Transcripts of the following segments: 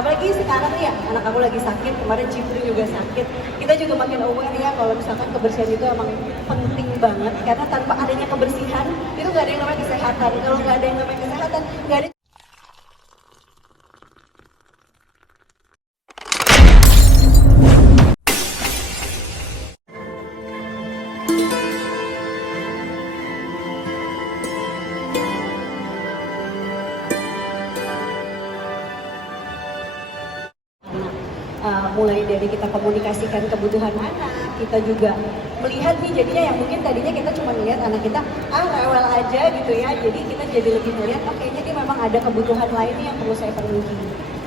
Apalagi sekarang ya, anak aku lagi sakit, kemarin Cipri juga sakit. Kita juga makin aware ya kalau misalkan kebersihan itu emang penting banget. Karena tanpa adanya kebersihan, itu nggak ada yang namanya kesehatan. Kalau nggak ada yang namanya kesehatan, nggak ada. Mulai dari kita komunikasikan kebutuhan anak, kita juga melihat nih jadinya yang mungkin tadinya kita cuma melihat anak kita rewel aja gitu ya, jadi kita jadi lebih melihat kayaknya dia memang ada kebutuhan lainnya yang perlu saya penuhi.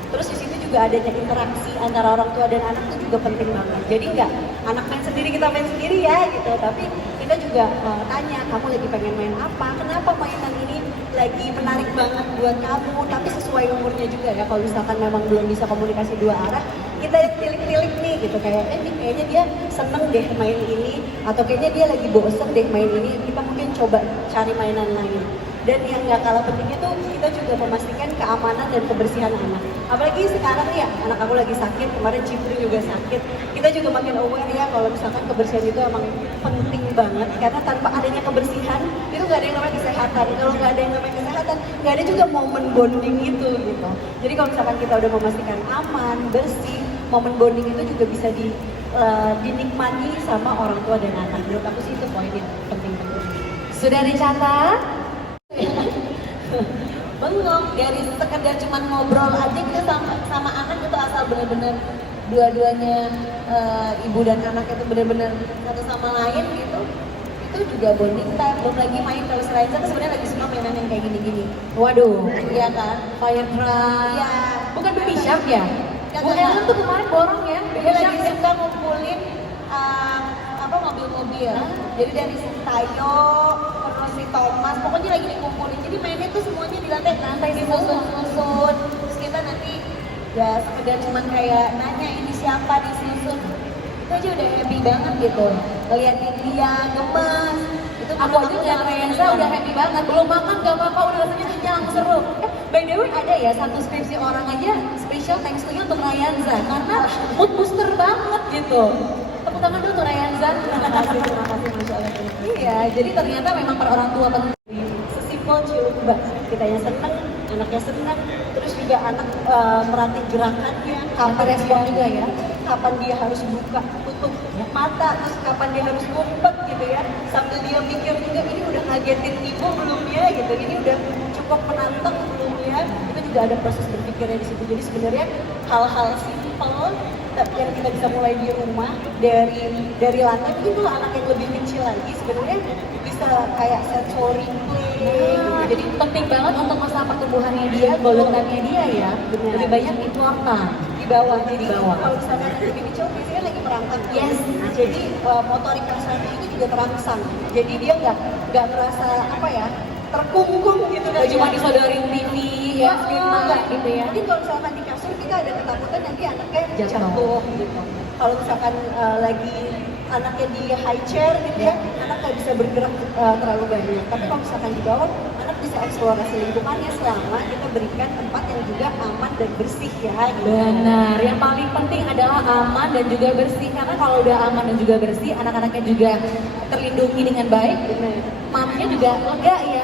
Terus di situ juga adanya interaksi antara orang tua dan anak itu juga penting banget. Jadi nggak anak main sendiri kita main sendiri ya gitu, tapi kita juga tanya kamu lagi pengen main apa, kenapa mainan ini lagi menarik banget buat kamu, tapi sesuai umurnya juga ya. Kalau misalkan memang belum bisa komunikasi dua arah, kita tilik-tilik nih gitu kayak kayaknya dia seneng deh main ini, atau kayaknya dia lagi bosen deh main ini, kita mungkin coba cari mainan lain. Dan yang nggak kalah pentingnya tuh kita juga memastikan keamanan dan kebersihan anak. Apalagi sekarang ya, anak aku lagi sakit, kemarin Cipri juga sakit. Kita juga makin aware ya kalau misalkan kebersihan itu emang penting banget. Karena tanpa adanya kebersihan, itu nggak ada yang namanya kesehatan. Kalau nggak ada yang namanya kesehatan, nggak ada juga momen bonding itu gitu. Jadi kalau misalkan kita udah memastikan aman, bersih, momen bonding itu juga bisa dinikmati sama orang tua dan anak. Menurut aku sih itu poin yang penting-penting. Sudah dicatat? Belum, dari sekedar cuma ngobrol aja kita sama anak itu asal benar-benar dua-duanya ibu dan anak itu benar-benar satu sama lain gitu, itu juga bonding time. Belum lagi main, kalau selain itu sebenarnya lagi suka mainan yang kayak gini-gini. Waduh, Iya kan? Firefly. Iya. Bukan baby shark ya? Nggak, Bu nggak. Ellen tuh kemarin borong ya, Dia baby lagi shark ya? suka ngumpulin mobil-mobil. Jadi dari si Tayo, terus si Thomas, pokoknya lagi dikumpulin. Jadi mainnya tuh semuanya di lantai disusun. Terus kita nanti ya sekedar cuman kayak nanya ini siapa, disusun. Itu aja udah happy banget gitu. Ngeliatin dia gemes. Itu Aku aja ngeliat Rayansa udah happy banget, belum makan gak apa-apa, udah rasanya kenyang, seru. By the way ada ya satu skripsi orang aja special thanks to you untuk Rayansa, karena mood booster banget gitu. Tepuk tangan dulu untuk Rayansa. Terima kasih, Masya Allah. Iya, jadi ternyata memang per orang tua penting. Sesimpel coba kita yang seneng, anaknya seneng, terus juga anak merhatiin gerakannya, kapan respon dia juga ya. kapan dia harus buka tutup mata, terus kapan dia harus ngumpet gitu ya, sambil dia mikir juga ini udah ngagetin ibu belum ya gitu, ini udah cukup menantang belum ya, itu juga ada proses berpikirnya di situ. Jadi sebenarnya hal-hal simpel yang kita bisa mulai di rumah dari lantai, itu anak yang lebih kecil lagi sebenarnya bisa kayak sensory play gitu. Jadi penting banget untuk masa pertumbuhannya dia, golongannya dia ya. Benar. Lebih banyak important Di bawah, jadi Di bawah. kalau misalnya anak lebih kecil biasanya lagi merangkak. Yes. Jadi motorik kasarnya itu juga terangsang. Jadi dia nggak ngerasa apa ya, terkungkung gitu kan. Gak cuma disodorin TV ya, Enggak gitu ya. Jadi kalau misalkan di kasur kita ada ketakutan nanti anaknya Jatuh. jatuh gitu. Kalau misalkan lagi anaknya di high chair gitu ya, anak nggak bisa bergerak terlalu banyak. Tapi kalau misalkan di bawah, anak bisa eksplorasi lingkungannya selama kita berikan tempat yang juga aman dan bersih ya. Gitu. Benar, yang paling penting adalah aman dan juga bersih. Karena kalau udah aman dan juga bersih, anak-anaknya juga terlindungi dengan baik. Benar. Mamanya juga lega ya,